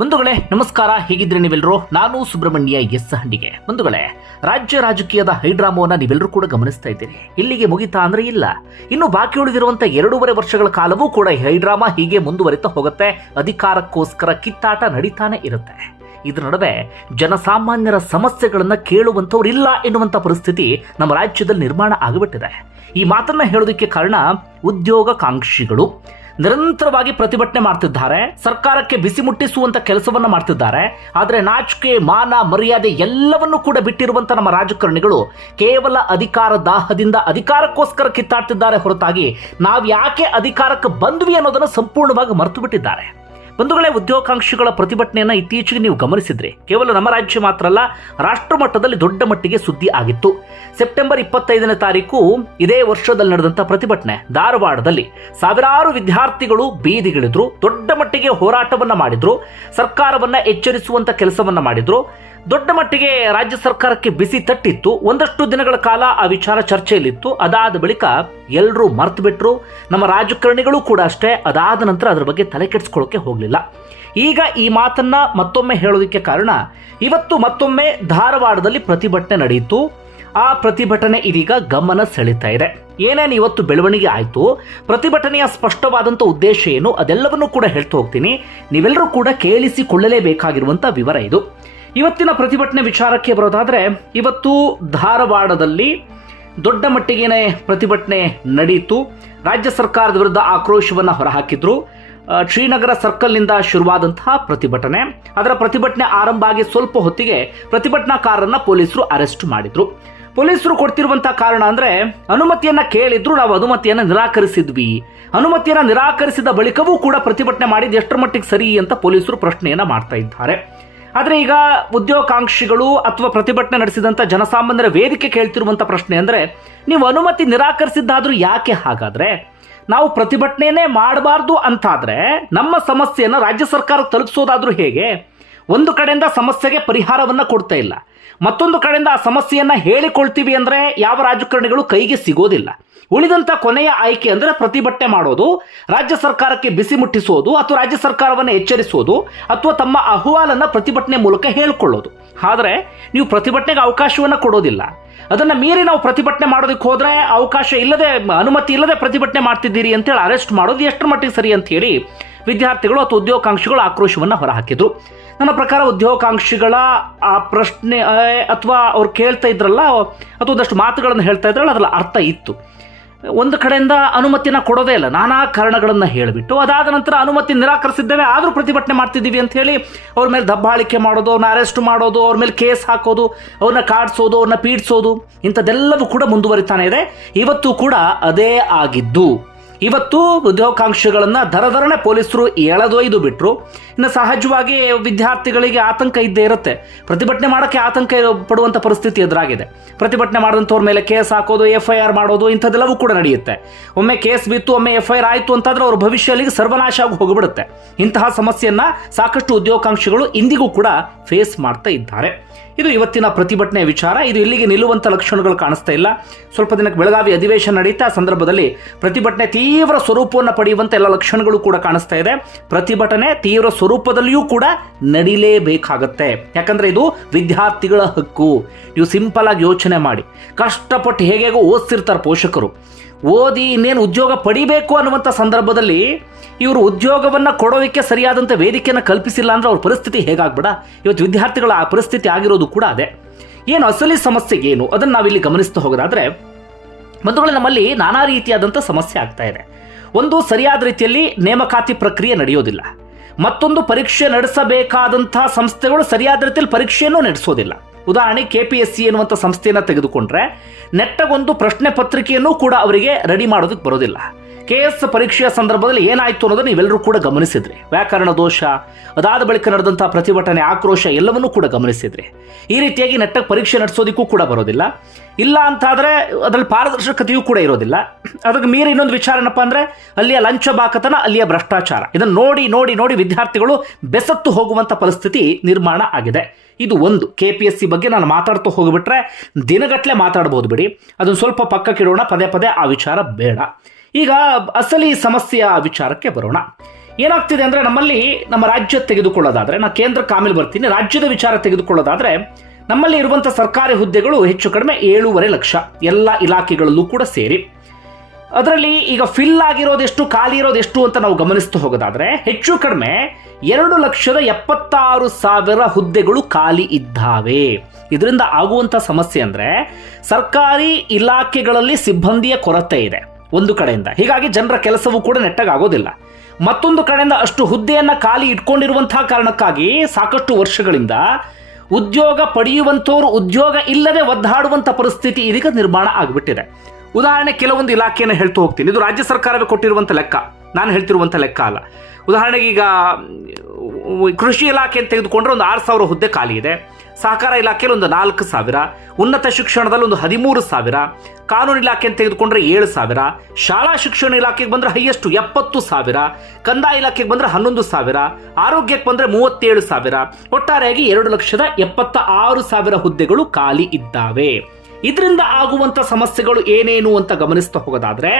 ಬಂಧುಗಳೇ, ನಮಸ್ಕಾರ. ಹೇಗಿದ್ರೆ ನೀವೆಲ್ಲರೂ ನಾನು ಸುಬ್ರಹ್ಮಣ್ಯ ಎಸ್ ಹಂಡಿಗೆ. ಬಂಧುಗಳೇ, ರಾಜ್ಯ ರಾಜಕೀಯದ ಹೈಡ್ರಾಮೋನ ನೀವೆಲ್ಲರೂ ಕೂಡ ಗಮನಿಸ್ತಾ ಇದ್ದೀರಿ. ಇಲ್ಲಿಗೆ ಮುಗಿತಾ ಅಂದ್ರೆ ಇಲ್ಲ. ಇನ್ನು ಬಾಕಿ ಉಳಿದಿರುವಂತ ಎರಡೂವರೆ ವರ್ಷಗಳ ಕಾಲವೂ ಕೂಡ ಹೈಡ್ರಾಮಾ ಹೀಗೆ ಮುಂದುವರಿತಾ ಹೋಗುತ್ತೆ. ಅಧಿಕಾರಕ್ಕೋಸ್ಕರ ಕಿತ್ತಾಟ ನಡೀತಾನೆ ಇರುತ್ತೆ. ಇದರ ನಡುವೆ ಜನಸಾಮಾನ್ಯರ ಸಮಸ್ಯೆಗಳನ್ನ ಕೇಳುವಂತವರಿಲ್ಲ ಇಲ್ಲ ಎನ್ನುವಂತ ಪರಿಸ್ಥಿತಿ ನಮ್ಮ ರಾಜ್ಯದಲ್ಲಿ ನಿರ್ಮಾಣ ಆಗಿಬಿಟ್ಟಿದೆ. ಈ ಮಾತನ್ನ ಹೇಳೋದಕ್ಕೆ ಕಾರಣ ಉದ್ಯೋಗಾಕಾಂಕ್ಷಿಗಳು ನಿರಂತರವಾಗಿ ಪ್ರತಿಭಟನೆ ಮಾಡ್ತಿದ್ದಾರೆ. ಸರ್ಕಾರಕ್ಕೆ ಬಿಸಿ ಮುಟ್ಟಿಸುವಂತ ಕೆಲಸವನ್ನ ಮಾಡ್ತಿದ್ದಾರೆ. ಆದರೆ ನಾಚಿಕೆ, ಮಾನ, ಮರ್ಯಾದೆ ಎಲ್ಲವನ್ನೂ ಕೂಡ ಬಿಟ್ಟಿರುವಂತ ನಮ್ಮ ರಾಜಕಾರಣಿಗಳು ಕೇವಲ ಅಧಿಕಾರ ದಾಹದಿಂದ ಅಧಿಕಾರಕ್ಕೋಸ್ಕರ ಕಿತ್ತಾಡ್ತಿದ್ದಾರೆ ಹೊರತಾಗಿ ನಾವು ಯಾಕೆ ಅಧಿಕಾರಕ್ಕೆ ಬಂದ್ವಿ ಅನ್ನೋದನ್ನು ಸಂಪೂರ್ಣವಾಗಿ ಮರೆತು ಬಿಟ್ಟಿದ್ದಾರೆ. ಬಂಧುಗಳೇ, ಉದ್ಯೋಗಾಂಕ್ಷಿಗಳ ಪ್ರತಿಭಟನೆಯನ್ನ ಇತ್ತೀಚೆಗೆ ನೀವು ಗಮನಿಸಿದ್ರೆ ಕೇವಲ ನಮ್ಮ ರಾಜ್ಯ ಮಾತ್ರ ಅಲ್ಲ ರಾಷ್ಟ್ರ ಮಟ್ಟದಲ್ಲಿ ದೊಡ್ಡ ಮಟ್ಟಿಗೆ ಸುದ್ದಿ ಆಗಿತ್ತು. ಸೆಪ್ಟೆಂಬರ್ ಇಪ್ಪತ್ತೈದನೇ ತಾರೀಕು ಇದೇ ವರ್ಷದಲ್ಲಿ ನಡೆದಂತ ಪ್ರತಿಭಟನೆ. ಧಾರವಾಡದಲ್ಲಿ ಸಾವಿರಾರು ವಿದ್ಯಾರ್ಥಿಗಳು ಬೀದಿಗಿಳಿದ್ರು, ದೊಡ್ಡ ಮಟ್ಟಿಗೆ ಹೋರಾಟವನ್ನ ಮಾಡಿದ್ರು, ಸರ್ಕಾರವನ್ನ ಎಚ್ಚರಿಸುವಂತ ಕೆಲಸವನ್ನ ಮಾಡಿದ್ರು. ದೊಡ್ಡ ಮಟ್ಟಿಗೆ ರಾಜ್ಯ ಸರ್ಕಾರಕ್ಕೆ ಬಿಸಿ ತಟ್ಟಿತ್ತು. ಒಂದಷ್ಟು ದಿನಗಳ ಕಾಲ ಆ ವಿಚಾರ ಚರ್ಚೆಯಲ್ಲಿತ್ತು. ಅದಾದ ಬಳಿಕ ಎಲ್ಲರೂ ಮರ್ತು ಬಿಟ್ಟರು ನಮ್ಮ ರಾಜಕಾರಣಿಗಳು ಕೂಡ ಅಷ್ಟೇ. ಅದಾದ ನಂತರ ಅದರ ಬಗ್ಗೆ ತಲೆ ಕೆಡಿಸ್ಕೊಳ್ಳೋಕೆ ಹೋಗಲಿಲ್ಲ. ಈಗ ಈ ಮಾತನ್ನ ಮತ್ತೊಮ್ಮೆ ಹೇಳೋದಕ್ಕೆ ಕಾರಣ, ಇವತ್ತು ಮತ್ತೊಮ್ಮೆ ಧಾರವಾಡದಲ್ಲಿ ಪ್ರತಿಭಟನೆ ನಡೆಯಿತು. ಆ ಪ್ರತಿಭಟನೆ ಇದೀಗ ಗಮನ ಸೆಳೀತಾ ಇದೆ. ಏನೇನು ಇವತ್ತು ಬೆಳವಣಿಗೆ ಆಯಿತು, ಪ್ರತಿಭಟನೆಯ ಸ್ಪಷ್ಟವಾದಂಥ ಉದ್ದೇಶ ಏನು, ಅದೆಲ್ಲವನ್ನೂ ಕೂಡ ಹೇಳ್ತಾ ಹೋಗ್ತೀನಿ. ನೀವೆಲ್ಲರೂ ಕೂಡ ಕೇಳಿಸಿಕೊಳ್ಳಲೇಬೇಕಾಗಿರುವಂಥ ವಿವರ ಇದು. ಇವತ್ತಿನ ಪ್ರತಿಭಟನೆ ವಿಚಾರಕ್ಕೆ ಬರೋದಾದರೆ ಇವತ್ತು ಧಾರವಾಡದಲ್ಲಿ ದೊಡ್ಡ ಮಟ್ಟಿಗೆನೆ ಪ್ರತಿಭಟನೆ ನಡೆಯಿತು ರಾಜ್ಯ ಸರ್ಕಾರದ ವಿರುದ್ಧ ಆಕ್ರೋಶವನ್ನು ಹೊರಹಾಕಿದ್ರು. ಶ್ರೀನಗರ ಸರ್ಕಲ್ನಿಂದ ಶುರುವಾದಂತಹ ಪ್ರತಿಭಟನೆ. ಅದರ ಪ್ರತಿಭಟನೆ ಆರಂಭ ಆಗಿ ಸ್ವಲ್ಪ ಹೊತ್ತಿಗೆ ಪ್ರತಿಭಟನಾಕಾರರನ್ನ ಪೊಲೀಸರು ಅರೆಸ್ಟ್ ಮಾಡಿದ್ರು. ಪೊಲೀಸರು ಕೊಡ್ತಿರುವಂತಹ ಕಾರಣ ಅಂದ್ರೆ ಅನುಮತಿಯನ್ನ ಕೇಳಿದ್ರು, ನಾವು ಅನುಮತಿಯನ್ನು ನಿರಾಕರಿಸಿದ್ವಿ. ಅನುಮತಿಯನ್ನ ನಿರಾಕರಿಸಿದ ಬಳಿಕವೂ ಕೂಡ ಪ್ರತಿಭಟನೆ ಮಾಡಿದ ಎಷ್ಟರ ಮಟ್ಟಿಗೆ ಸರಿ ಅಂತ ಪೊಲೀಸರು ಪ್ರಶ್ನೆಯನ್ನ ಮಾಡ್ತಾ ಇದ್ದಾರೆ. ಆದ್ರೆ ಈಗ ಉದ್ಯೋಗಾಂಕ್ಷಿಗಳು ಅಥವಾ ಪ್ರತಿಭಟನೆ ನಡೆಸಿದಂಥ ಜನಸಾಮಾನ್ಯರ ವೇದಿಕೆ ಕೇಳ್ತಿರುವಂಥ ಪ್ರಶ್ನೆ ಅಂದರೆ, ನೀವು ಅನುಮತಿ ನಿರಾಕರಿಸಿದ್ದಾದರೂ ಯಾಕೆ ಹಾಗಾದರೆ? ನಾವು ಪ್ರತಿಭಟನೆಯೇ ಮಾಡಬಾರ್ದು ಅಂತಾದರೆ, ನಮ್ಮ ಸಮಸ್ಯೆಯನ್ನು ರಾಜ್ಯ ಸರ್ಕಾರ ತಲುಪಿಸೋದಾದರೂ ಹೇಗೆ? ಒಂದು ಕಡೆಯಿಂದ ಸಮಸ್ಯೆಗೆ ಪರಿಹಾರವನ್ನ ಕೊಡ್ತಾ ಇಲ್ಲ. ಮತ್ತೊಂದು ಕಡೆಯಿಂದ ಆ ಸಮಸ್ಯೆಯನ್ನ ಹೇಳಿಕೊಳ್ತೀವಿ ಅಂದ್ರೆ ಯಾವ ರಾಜಕಾರಣಿಗಳು ಕೈಗೆ ಸಿಗೋದಿಲ್ಲ. ಉಳಿದಂತ ಕೊನೆಯ ಆಯ್ಕೆ ಅಂದ್ರೆ ಪ್ರತಿಭಟನೆ ಮಾಡೋದು, ರಾಜ್ಯ ಸರ್ಕಾರಕ್ಕೆ ಬಿಸಿ ಮುಟ್ಟಿಸೋದು ಅಥವಾ ರಾಜ್ಯ ಸರ್ಕಾರವನ್ನು ಎಚ್ಚರಿಸೋದು ಅಥವಾ ತಮ್ಮ ಅಹವಾಲನ್ನ ಪ್ರತಿಭಟನೆ ಮೂಲಕ ಹೇಳ್ಕೊಳ್ಳೋದು. ಆದರೆ ನೀವು ಪ್ರತಿಭಟನೆಗೆ ಅವಕಾಶವನ್ನ ಕೊಡೋದಿಲ್ಲ. ಅದನ್ನ ಮೀರಿ ನಾವು ಪ್ರತಿಭಟನೆ ಮಾಡೋದಕ್ಕೆ ಹೋದರೆ ಅವಕಾಶ ಇಲ್ಲದೆ, ಅನುಮತಿ ಇಲ್ಲದೆ ಪ್ರತಿಭಟನೆ ಮಾಡ್ತಿದ್ದೀರಿ ಅಂತೇಳಿ ಅರೆಸ್ಟ್ ಮಾಡೋದು ಎಷ್ಟರ ಮಟ್ಟಿಗೆ ಸರಿ ಅಂತ ಹೇಳಿ ವಿದ್ಯಾರ್ಥಿಗಳು ಅಥವಾ ಉದ್ಯೋಗಾಂಕ್ಷಿಗಳು ಆಕ್ರೋಶವನ್ನು ಹೊರಹಾಕಿದ್ರು. ನನ್ನ ಪ್ರಕಾರ ಉದ್ಯೋಗಾಂಕ್ಷಿಗಳ ಆ, ಪ್ರಶ್ನೆ ಅಥವಾ ಅವ್ರು ಕೇಳ್ತಾ ಇದ್ರಲ್ಲ, ಅಥವಾ ಒಂದಷ್ಟು ಮಾತುಗಳನ್ನು ಹೇಳ್ತಾ ಇದ್ರಲ್ಲ, ಅದರಲ್ಲಿ ಅರ್ಥ ಇತ್ತು. ಒಂದು ಕಡೆಯಿಂದ ಅನುಮತಿನ ಕೊಡೋದೇ ಇಲ್ಲ, ನಾನಾ ಕಾರಣಗಳನ್ನು ಹೇಳಿಬಿಟ್ಟು, ಅದಾದ ನಂತರ ಅನುಮತಿ ನಿರಾಕರಿಸಿದ್ದೇವೆ, ಆದರೂ ಪ್ರತಿಭಟನೆ ಮಾಡ್ತಿದ್ದೀವಿ ಅಂತ ಹೇಳಿ, ಅವ್ರ ಮೇಲೆ ದಬ್ಬಾಳಿಕೆ ಮಾಡೋದು, ಅವ್ರನ್ನ ಅರೆಸ್ಟ್ ಮಾಡೋದು, ಅವ್ರ ಮೇಲೆ ಕೇಸ್ ಹಾಕೋದು, ಅವ್ರನ್ನ ಕಾಡಿಸೋದು, ಅವ್ರನ್ನ ಪೀಡಿಸೋದು, ಇಂಥದ್ದೆಲ್ಲವೂ ಕೂಡ ಮುಂದುವರಿತಾನೆ ಇದೆ. ಇವತ್ತು ಕೂಡ ಅದೇ ಆಗಿದ್ದು. ಇವತ್ತು ಉದ್ಯೋಗಾಂಕ್ಷಿಗಳನ್ನು ದರದರನೆ ಪೊಲೀಸರು ಎಳೆದೊಯ್ದು ಬಿಟ್ರು. ಇನ್ನು ಸಹಜವಾಗಿ ವಿದ್ಯಾರ್ಥಿಗಳಿಗೆ ಆತಂಕ ಇದ್ದೇ ಇರುತ್ತೆ. ಪ್ರತಿಭಟನೆ ಮಾಡೋಕ್ಕೆ ಆತಂಕ ಪಡುವಂಥ ಪರಿಸ್ಥಿತಿ ಎದುರಾಗಿದೆ. ಪ್ರತಿಭಟನೆ ಮಾಡಿದಂಥವ್ರ ಮೇಲೆ ಕೇಸ್ ಹಾಕೋದು ಎಫ್ ಐ ಆರ್ ಮಾಡೋದು ಇಂಥದ್ದೆಲ್ಲವೂ ಕೂಡ ನಡೆಯುತ್ತೆ. ಒಮ್ಮೆ ಕೇಸ್ ಬಿತ್ತು, ಒಮ್ಮೆ ಎಫ್ ಐ ಆರ್ ಆಯಿತು ಅಂತಂದ್ರೆ ಅವ್ರ ಭವಿಷ್ಯ ಅಲ್ಲಿಗೆ ಸರ್ವನಾಶ ಆಗಿ ಹೋಗಿಬಿಡುತ್ತೆ. ಇಂತಹ ಸಮಸ್ಯೆಯನ್ನು ಸಾಕಷ್ಟು ಉದ್ಯೋಗಾಂಕ್ಷಿಗಳು ಇಂದಿಗೂ ಕೂಡ ಫೇಸ್ ಮಾಡ್ತಾ ಇದ್ದಾರೆ. ಇದು ಇವತ್ತಿನ ಪ್ರತಿಭಟನೆ ವಿಚಾರ. ಇದು ಇಲ್ಲಿಗೆ ನಿಲ್ಲುವಂತ ಲಕ್ಷಣಗಳು ಕಾಣಿಸ್ತಾ ಇಲ್ಲ. ಸ್ವಲ್ಪ ದಿನಕ್ಕೆ ಬೆಳಗಾವಿ ಅಧಿವೇಶನ ನಡೀತಾ ಸಂದರ್ಭದಲ್ಲಿ ಪ್ರತಿಭಟನೆ ತೀವ್ರ ಸ್ವರೂಪವನ್ನು ಪಡೆಯುವಂತ ಎಲ್ಲ ಲಕ್ಷಣಗಳು ಕೂಡ ಕಾಣಿಸ್ತಾ ಇದೆ. ಪ್ರತಿಭಟನೆ ತೀವ್ರ ಸ್ವರೂಪದಲ್ಲಿಯೂ ಕೂಡ ನಡಿಲೇಬೇಕಾಗತ್ತೆ. ಯಾಕಂದ್ರೆ ಇದು ವಿದ್ಯಾರ್ಥಿಗಳ ಹಕ್ಕು. ನೀವು ಸಿಂಪಲ್ ಆಗಿ ಯೋಚನೆ ಮಾಡಿ. ಕಷ್ಟಪಟ್ಟು ಹೇಗೇಗೋ ಓದಿಸಿರ್ತಾರೆ ಪೋಷಕರು. ಓದಿ ಇನ್ನೇನು ಉದ್ಯೋಗ ಪಡಿಬೇಕು ಅನ್ನುವಂಥ ಸಂದರ್ಭದಲ್ಲಿ ಇವರು ಉದ್ಯೋಗವನ್ನು ಕೊಡೋದಕ್ಕೆ ಸರಿಯಾದಂಥ ವೇದಿಕೆಯನ್ನು ಕಲ್ಪಿಸಿಲ್ಲ ಅಂದ್ರೆ ಅವ್ರ ಪರಿಸ್ಥಿತಿ ಹೇಗಾಗ್ಬೇಡ? ಇವತ್ತು ವಿದ್ಯಾರ್ಥಿಗಳ ಆ ಪರಿಸ್ಥಿತಿ ಆಗಿರೋದು ಕೂಡ ಅದೇ. ಏನು ಅಸಲಿ ಸಮಸ್ಯೆ ಏನು? ಅದನ್ನು ನಾವಿಲ್ಲಿ ಗಮನಿಸ್ತಾ ಹೋಗೋದಾದರೆ, ಬಂಧುಗಳು, ನಮ್ಮಲ್ಲಿ ನಾನಾ ರೀತಿಯಾದಂಥ ಸಮಸ್ಯೆ ಆಗ್ತಾ ಇದೆ. ಒಂದು ಸರಿಯಾದ ರೀತಿಯಲ್ಲಿ ನೇಮಕಾತಿ ಪ್ರಕ್ರಿಯೆ ನಡೆಯೋದಿಲ್ಲ. ಮತ್ತೊಂದು ಪರೀಕ್ಷೆ ನಡೆಸಬೇಕಾದಂಥ ಸಂಸ್ಥೆಗಳು ಸರಿಯಾದ ರೀತಿಯಲ್ಲಿ ಪರೀಕ್ಷೆಯನ್ನು ನಡೆಸೋದಿಲ್ಲ. ಉದಾಹರಣೆ ಕೆ ಪಿ ಎಸ್ ಸಿ ಎನ್ನುವಂಥ ಸಂಸ್ಥೆಯನ್ನು ತೆಗೆದುಕೊಂಡ್ರೆ ನೆಟ್ಟಗೊಂದು ಪ್ರಶ್ನೆ ಪತ್ರಿಕೆಯನ್ನು ಕೂಡ ಅವರಿಗೆ ರೆಡಿ ಮಾಡೋದಕ್ಕೆ ಬರೋದಿಲ್ಲ. ಕೆ ಎಸ್ ಪರೀಕ್ಷೆಯ ಸಂದರ್ಭದಲ್ಲಿ ಏನಾಯಿತು ಅನ್ನೋದನ್ನು ನೀವೆಲ್ಲರೂ ಕೂಡ ಗಮನಿಸಿದ್ರಿ. ವ್ಯಾಕರಣ ದೋಷ, ಅದಾದ ಬಳಿಕ ನಡೆದಂತಹ ಪ್ರತಿಭಟನೆ, ಆಕ್ರೋಶ ಎಲ್ಲವನ್ನೂ ಕೂಡ ಗಮನಿಸಿದ್ರಿ. ಈ ರೀತಿಯಾಗಿ ನೆಟ್ಟಗೆ ಪರೀಕ್ಷೆ ನಡೆಸೋದಕ್ಕೂ ಕೂಡ ಬರೋದಿಲ್ಲ. ಇಲ್ಲ ಅಂತಾದರೆ ಅದರಲ್ಲಿ ಪಾರದರ್ಶಕತೆಯೂ ಕೂಡ ಇರೋದಿಲ್ಲ. ಅದಕ್ಕೆ ಮೀರಿ ಇನ್ನೊಂದು ವಿಚಾರ ಏನಪ್ಪ ಅಂದರೆ, ಅಲ್ಲಿಯ ಲಂಚ ಬಾಕತನ ಅಲ್ಲಿಯ ಭ್ರಷ್ಟಾಚಾರ. ಇದನ್ನು ನೋಡಿ ನೋಡಿ ನೋಡಿ ವಿದ್ಯಾರ್ಥಿಗಳು ಬೆಸತ್ತು ಹೋಗುವಂಥ ಪರಿಸ್ಥಿತಿ ನಿರ್ಮಾಣ ಆಗಿದೆ. ಇದು ಒಂದು. ಕೆ ಪಿ ಎಸ್ ಸಿ ಬಗ್ಗೆ ನಾನು ಮಾತಾಡ್ತಾ ಹೋಗಿಬಿಟ್ರೆ ದಿನಗಟ್ಟಲೆ ಮಾತಾಡ್ಬೋದು ಬಿಡಿ. ಅದನ್ನು ಸ್ವಲ್ಪ ಪಕ್ಕಕ್ಕಿಡೋಣ, ಪದೇ ಪದೇ ಆ ವಿಚಾರ ಬೇಡ. ಈಗ ಅಸಲಿ ಸಮಸ್ಯೆಯ ವಿಚಾರಕ್ಕೆ ಬರೋಣ. ಏನಾಗ್ತಿದೆ ಅಂದರೆ ನಮ್ಮಲ್ಲಿ ನಮ್ಮ ರಾಜ್ಯ ತೆಗೆದುಕೊಳ್ಳೋದಾದರೆ, ನಾ ಕೇಂದ್ರ ಆಮೇಲೆ ಬರ್ತೀನಿ, ರಾಜ್ಯದ ವಿಚಾರ ತೆಗೆದುಕೊಳ್ಳೋದಾದರೆ ನಮ್ಮಲ್ಲಿ ಇರುವಂಥ ಸರ್ಕಾರಿ ಹುದ್ದೆಗಳು ಹೆಚ್ಚು ಕಡಿಮೆ ಏಳೂವರೆ ಲಕ್ಷ, ಎಲ್ಲ ಇಲಾಖೆಗಳಲ್ಲೂ ಕೂಡ ಸೇರಿ. ಅದರಲ್ಲಿ ಈಗ ಫಿಲ್ ಆಗಿರೋದೆಷ್ಟು, ಖಾಲಿ ಇರೋದೆಷ್ಟು ಅಂತ ನಾವು ಗಮನಿಸ್ತಾ ಹೋಗೋದಾದ್ರೆ, ಹೆಚ್ಚು ಕಡಿಮೆ ಎರಡು ಲಕ್ಷದ ಎಪ್ಪತ್ತಾರು ಸಾವಿರ ಹುದ್ದೆಗಳು ಖಾಲಿ ಇದ್ದಾವೆ. ಇದರಿಂದ ಆಗುವಂತ ಸಮಸ್ಯೆ ಅಂದ್ರೆ ಸರ್ಕಾರಿ ಇಲಾಖೆಗಳಲ್ಲಿ ಸಿಬ್ಬಂದಿಯ ಕೊರತೆ ಇದೆ. ಒಂದು ಕಡೆಯಿಂದ. ಹೀಗಾಗಿ ಜನರ ಕೆಲಸವೂ ಕೂಡ ನೆಟ್ಟಗಾಗೋದಿಲ್ಲ. ಮತ್ತೊಂದು ಕಡೆಯಿಂದ ಅಷ್ಟು ಹುದ್ದೆಯನ್ನು ಖಾಲಿ ಇಟ್ಕೊಂಡಿರುವಂತಹ ಕಾರಣಕ್ಕಾಗಿ ಸಾಕಷ್ಟು ವರ್ಷಗಳಿಂದ ಉದ್ಯೋಗ ಪಡೆಯುವಂಥವ್ರು ಉದ್ಯೋಗ ಇಲ್ಲದೆ ಒದ್ದಾಡುವಂಥ ಪರಿಸ್ಥಿತಿ ಇದೀಗ ನಿರ್ಮಾಣ ಆಗಿಬಿಟ್ಟಿದೆ. ಉದಾಹರಣೆ ಕೆಲವೊಂದು ಇಲಾಖೆಯನ್ನು ಹೇಳ್ತಾ ಹೋಗ್ತೀನಿ. ಇದು ರಾಜ್ಯ ಸರ್ಕಾರವೇ ಕೊಟ್ಟಿರುವಂಥ ಲೆಕ್ಕ. ನಾನು ಹೇಳ್ತಿರುವಂಥ ಲೆಕ್ಕ ಅಲ್ಲ. ಉದಾಹರಣೆಗೆ ಈಗ ಕೃಷಿ ಇಲಾಖೆ ಅಂತ ತೆಗೆದುಕೊಂಡ್ರೆ ಒಂದು ಆರು ಸಾವಿರ ಹುದ್ದೆ ಖಾಲಿ ಇದೆ. ಸಹಕಾರ ಇಲಾಖೆಯಲ್ಲಿ ಒಂದು ನಾಲ್ಕು ಸಾವಿರ, ಉನ್ನತ ಶಿಕ್ಷಣದಲ್ಲಿ ಒಂದು ಹದಿಮೂರು ಸಾವಿರ, ಕಾನೂನು ಇಲಾಖೆ ಅಂತ ತೆಗೆದುಕೊಂಡ್ರೆ ಏಳು ಸಾವಿರ, ಶಾಲಾ ಶಿಕ್ಷಣ ಇಲಾಖೆಗೆ ಬಂದರೆ ಹೈಯೆಸ್ಟ್ ಎಪ್ಪತ್ತು ಸಾವಿರ, ಕಂದಾಯ ಇಲಾಖೆಗೆ ಬಂದ್ರೆ ಹನ್ನೊಂದು ಸಾವಿರ, ಆರೋಗ್ಯಕ್ಕೆ ಬಂದರೆ ಮೂವತ್ತೇಳು ಸಾವಿರ, ಒಟ್ಟಾರೆಯಾಗಿ ಎರಡು ಲಕ್ಷದ ಎಪ್ಪತ್ತ ಆರು ಸಾವಿರ ಹುದ್ದೆಗಳು ಖಾಲಿ ಇದ್ದಾವೆ. ಇದರಿಂದ ಆಗುವಂತ ಸಮಸ್ಯೆಗಳು ಏನೇನು ಅಂತ ಗಮನಿಸ್ತಾ ಹೋಗೋದಾದ್ರೆ,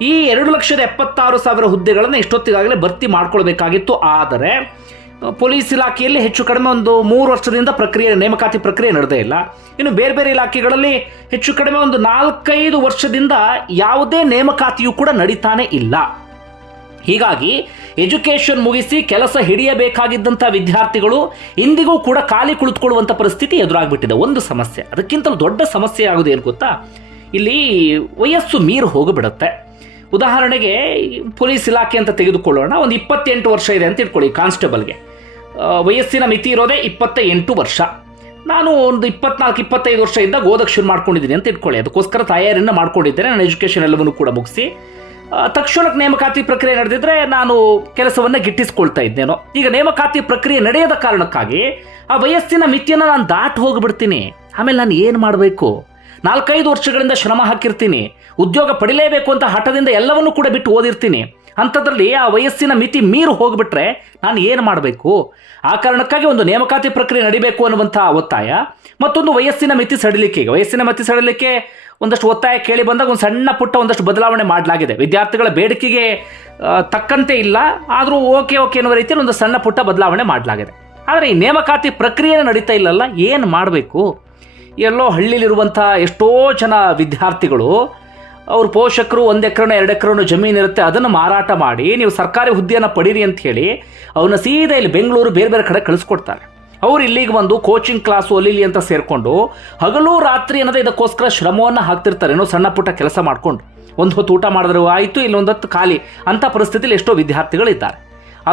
ಈ ಎರಡು ಲಕ್ಷದ ಎಪ್ಪತ್ತಾರು ಸಾವಿರ ಹುದ್ದೆಗಳನ್ನು ಇಷ್ಟೊತ್ತಿಗಾಗಲೇ ಭರ್ತಿ ಮಾಡ್ಕೊಳ್ಬೇಕಾಗಿತ್ತು. ಆದರೆ, ಪೊಲೀಸ್ ಇಲಾಖೆಯಲ್ಲಿ ಹೆಚ್ಚು ಕಡಿಮೆ ಒಂದು ಮೂರು ವರ್ಷದಿಂದ ಪ್ರಕ್ರಿಯೆ, ನೇಮಕಾತಿ ಪ್ರಕ್ರಿಯೆ ನಡೆದೇ ಇಲ್ಲ. ಇನ್ನು ಬೇರೆ ಬೇರೆ ಇಲಾಖೆಗಳಲ್ಲಿ ಹೆಚ್ಚು ಕಡಿಮೆ ಒಂದು ನಾಲ್ಕೈದು ವರ್ಷದಿಂದ ಯಾವುದೇ ನೇಮಕಾತಿಯೂ ಕೂಡ ನಡೀತಾನೆ ಇಲ್ಲ. ಹೀಗಾಗಿ ಎಜುಕೇಶನ್ ಮುಗಿಸಿ ಕೆಲಸ ಹಿಡಿಯಬೇಕಾಗಿದ್ದಂಥ ವಿದ್ಯಾರ್ಥಿಗಳು ಇಂದಿಗೂ ಕೂಡ ಖಾಲಿ ಕುಳಿತುಕೊಳ್ಳುವಂಥ ಪರಿಸ್ಥಿತಿ ಎದುರಾಗ್ಬಿಟ್ಟಿದೆ. ಒಂದು ಸಮಸ್ಯೆ. ಅದಕ್ಕಿಂತಲೂ ದೊಡ್ಡ ಸಮಸ್ಯೆ ಆಗೋದು ಏನು ಗೊತ್ತಾ? ಇಲ್ಲಿ ವಯಸ್ಸು ಮೀರು ಹೋಗಿಬಿಡುತ್ತೆ. ಉದಾಹರಣೆಗೆ ಪೊಲೀಸ್ ಇಲಾಖೆ ಅಂತ ತೆಗೆದುಕೊಳ್ಳೋಣ. ಒಂದು ಇಪ್ಪತ್ತೆಂಟು ವರ್ಷ ಇದೆ ಅಂತ ಇಟ್ಕೊಳ್ಳಿ ಕಾನ್ಸ್ಟೇಬಲ್ಗೆ. ವಯಸ್ಸಿನ ಮಿತಿ ಇರೋದೇ ಇಪ್ಪತ್ತ ಎಂಟು ವರ್ಷ. ನಾನು ಒಂದು ಇಪ್ಪತ್ನಾಲ್ಕು, ಇಪ್ಪತ್ತೈದು ವರ್ಷ ಇದ್ದಾಗ ಓದಕ್ಕೆ ಶುರು ಮಾಡ್ಕೊಂಡಿದ್ದೀನಿ ಅಂತ ಇಟ್ಕೊಳ್ಳಿ. ಅದಕ್ಕೋಸ್ಕರ ತಯಾರಿಯನ್ನು ಮಾಡ್ಕೊಂಡಿದ್ದೇನೆ. ನಾನು ಎಜುಕೇಷನ್ ಎಲ್ಲವನ್ನು ಕೂಡ ಮುಗಿಸಿ ತಕ್ಷಣಕ್ಕೆ ನೇಮಕಾತಿ ಪ್ರಕ್ರಿಯೆ ನಡೆದಿದ್ರೆ ನಾನು ಕೆಲಸವನ್ನ ಗಿಟ್ಟಿಸ್ಕೊಳ್ತಾ ಇದ್ದೇನೋ. ಈಗ ನೇಮಕಾತಿ ಪ್ರಕ್ರಿಯೆ ನಡೆಯದ ಕಾರಣಕ್ಕಾಗಿ ಆ ವಯಸ್ಸಿನ ಮಿತಿಯನ್ನು ನಾನು ದಾಟ್ ಹೋಗಿಬಿಡ್ತೀನಿ. ಆಮೇಲೆ ನಾನು ಏನು ಮಾಡಬೇಕು? ನಾಲ್ಕೈದು ವರ್ಷಗಳಿಂದ ಶ್ರಮ ಹಾಕಿರ್ತೀನಿ. ಉದ್ಯೋಗ ಪಡಿಲೇಬೇಕು ಅಂತ ಹಠದಿಂದ ಎಲ್ಲವನ್ನೂ ಕೂಡ ಬಿಟ್ಟು ಓದಿರ್ತೀನಿ. ಅಂಥದ್ರಲ್ಲಿ ಆ ವಯಸ್ಸಿನ ಮಿತಿ ಮೀರು ಹೋಗ್ಬಿಟ್ರೆ ನಾನು ಏನು ಮಾಡಬೇಕು? ಆ ಕಾರಣಕ್ಕಾಗಿ ಒಂದು ನೇಮಕಾತಿ ಪ್ರಕ್ರಿಯೆ ನಡಿಬೇಕು ಅನ್ನುವಂಥ ಒತ್ತಾಯ, ಮತ್ತೊಂದು ವಯಸ್ಸಿನ ಮಿತಿ ಸಡಿಲಿಕೆ ವಯಸ್ಸಿನ ಮಿತಿ ಸಡಿಲಿಕ್ಕೆ ಒಂದಷ್ಟು ಒತ್ತಾಯ ಕೇಳಿ ಬಂದಾಗ ಒಂದು ಸಣ್ಣ ಪುಟ್ಟ ಒಂದಷ್ಟು ಬದಲಾವಣೆ ಮಾಡಲಾಗಿದೆ. ವಿದ್ಯಾರ್ಥಿಗಳ ಬೇಡಿಕೆಗೆ ತಕ್ಕಂತೆ ಇಲ್ಲ, ಆದರೂ ಓಕೆ ಓಕೆ ಅನ್ನುವ ರೀತಿಯಲ್ಲಿ ಒಂದು ಸಣ್ಣ ಪುಟ್ಟ ಬದಲಾವಣೆ ಮಾಡಲಾಗಿದೆ. ಆದರೆ ಈ ನೇಮಕಾತಿ ಪ್ರಕ್ರಿಯೆ ನಡೀತಾ ಇಲ್ಲಲ್ಲ, ಏನು ಮಾಡಬೇಕು? ಎಲ್ಲೋ ಹಳ್ಳಿಲಿರುವಂಥ ಎಷ್ಟೋ ಜನ ವಿದ್ಯಾರ್ಥಿಗಳು ಅವ್ರ ಪೋಷಕರು ಒಂದು ಎಕರೆನ ಎರಡು ಎಕರೆನ ಜಮೀನು ಇರುತ್ತೆ, ಅದನ್ನು ಮಾರಾಟ ಮಾಡಿ ನೀವು ಸರ್ಕಾರಿ ಹುದ್ದೆಯನ್ನು ಪಡೀರಿ ಅಂತ ಹೇಳಿ ಅವನ್ನ ಸೀದಾ ಇಲ್ಲಿ ಬೆಂಗಳೂರು ಬೇರೆ ಬೇರೆ ಕಡೆ ಕಳಿಸ್ಕೊಡ್ತಾರೆ. ಅವ್ರು ಇಲ್ಲಿಗೆ ಬಂದು ಕೋಚಿಂಗ್ ಕ್ಲಾಸು ಅಲ್ಲಿ ಅಂತ ಸೇರಿಕೊಂಡು ಹಗಲು ರಾತ್ರಿ ಅನ್ನೋದೇ ಇದಕ್ಕೋಸ್ಕರ ಶ್ರಮವನ್ನು ಹಾಕ್ತಿರ್ತಾರೆ. ಏನೋ ಸಣ್ಣ ಪುಟ್ಟ ಕೆಲಸ ಮಾಡಿಕೊಂಡು ಒಂದು ಹೊತ್ತು ಊಟ ಮಾಡಿದ್ರು, ಆಯಿತು ಇಲ್ಲೊಂದು ಹೊತ್ತು ಖಾಲಿ ಅಂಥ ಪರಿಸ್ಥಿತಿಯಲ್ಲಿ ಎಷ್ಟೋ ವಿದ್ಯಾರ್ಥಿಗಳಿದ್ದಾರೆ.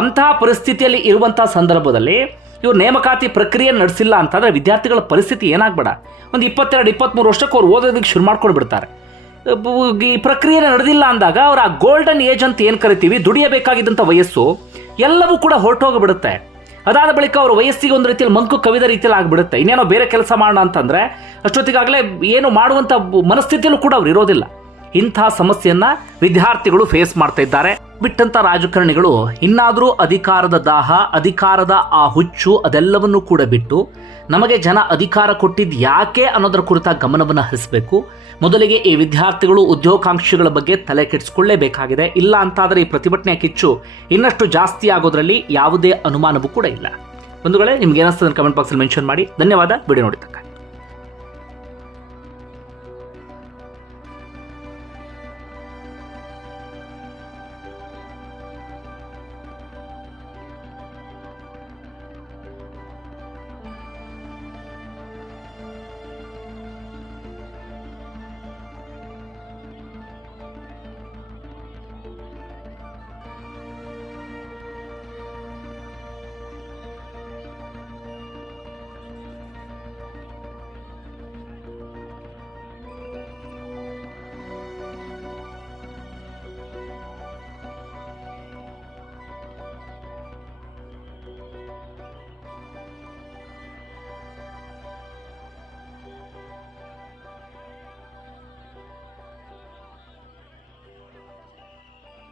ಅಂತಹ ಪರಿಸ್ಥಿತಿಯಲ್ಲಿ ಇರುವಂಥ ಸಂದರ್ಭದಲ್ಲಿ ಇವ್ರು ನೇಮಕಾತಿ ಪ್ರಕ್ರಿಯೆ ನಡೆಸಿಲ್ಲ ಅಂತಂದ್ರೆ ವಿದ್ಯಾರ್ಥಿಗಳ ಪರಿಸ್ಥಿತಿ ಏನಾಗ್ಬೇಡ. ಒಂದು ಇಪ್ಪತ್ತೆರಡು ಇಪ್ಪತ್ತ್ಮೂರು ವರ್ಷಕ್ಕೆ ಅವ್ರು ಓದೋದಕ್ಕೆ ಶುರು ಮಾಡ್ಕೊಂಡು ಬಿಡ್ತಾರೆ ಈ ಪ್ರಕ್ರಿಯೆ ನಡೆದಿಲ್ಲ ಅಂದಾಗ ಅವ್ರ ಆ ಗೋಲ್ಡನ್ ಏಜ್ ಅಂತ ಏನು ಕರಿತೀವಿ? ದುಡಿಯಬೇಕಾಗಿದ್ದಂಥ ವಯಸ್ಸು ಎಲ್ಲವೂ ಕೂಡ ಹೊರಟೋಗ್ಬಿಡುತ್ತೆ. ಅದಾದ ಬಳಿಕ ಅವ್ರ ವಯಸ್ಸಿಗೆ ಒಂದು ರೀತಿಯಲ್ಲಿ ಮಂಕು ಕವಿದ ರೀತಿಯಲ್ಲಿ ಆಗ್ಬಿಡುತ್ತೆ. ಇನ್ನೇನೋ ಬೇರೆ ಕೆಲಸ ಮಾಡೋಣ ಅಂತಂದ್ರೆ ಅಷ್ಟೊತ್ತಿಗಾಗಲೇ ಏನು ಮಾಡುವಂಥ ಮನಸ್ಥಿತಿಯಲ್ಲೂ ಕೂಡ ಅವ್ರು ಇರೋದಿಲ್ಲ. ಇಂತಹ ಸಮಸ್ಯೆಯನ್ನ ವಿದ್ಯಾರ್ಥಿಗಳು ಫೇಸ್ ಮಾಡ್ತಾ ಇದ್ದಾರೆ. ಬಿಟ್ಟಂತ ರಾಜಕಾರಣಿಗಳು, ಇನ್ನಾದರೂ ಅಧಿಕಾರದ ದಾಹ, ಅಧಿಕಾರದ ಆ ಹುಚ್ಚು ಅದೆಲ್ಲವನ್ನೂ ಕೂಡ ಬಿಟ್ಟು ನಮಗೆ ಜನ ಅಧಿಕಾರ ಕೊಟ್ಟಿದ್ದು ಯಾಕೆ ಅನ್ನೋದರ ಕುರಿತ ಗಮನವನ್ನು ಹರಿಸಬೇಕು. ಮೊದಲಿಗೆ ಈ ವಿದ್ಯಾರ್ಥಿಗಳು ಉದ್ಯೋಗಾಂಕ್ಷಿಗಳ ಬಗ್ಗೆ ತಲೆ ಕೆಡಿಸಿಕೊಳ್ಳೇಬೇಕಾಗಿದೆ. ಇಲ್ಲ ಅಂತಾದರೆ ಈ ಪ್ರತಿಭಟನೆಯ ಕಿಚ್ಚು ಇನ್ನಷ್ಟು ಜಾಸ್ತಿ ಆಗೋದ್ರಲ್ಲಿ ಯಾವುದೇ ಅನುಮಾನವೂ ಕೂಡ ಇಲ್ಲ. ಬಂಧುಗಳೇ, ನಿಮ್ಗೆ ಏನಿಸ್ತದೆ ಕಮೆಂಟ್ ಬಾಕ್ಸಲ್ಲಿ ಮೆನ್ಷನ್ ಮಾಡಿ. ಧನ್ಯವಾದ ವಿಡಿಯೋ ನೋಡಿದ್ದಕ್ಕೆ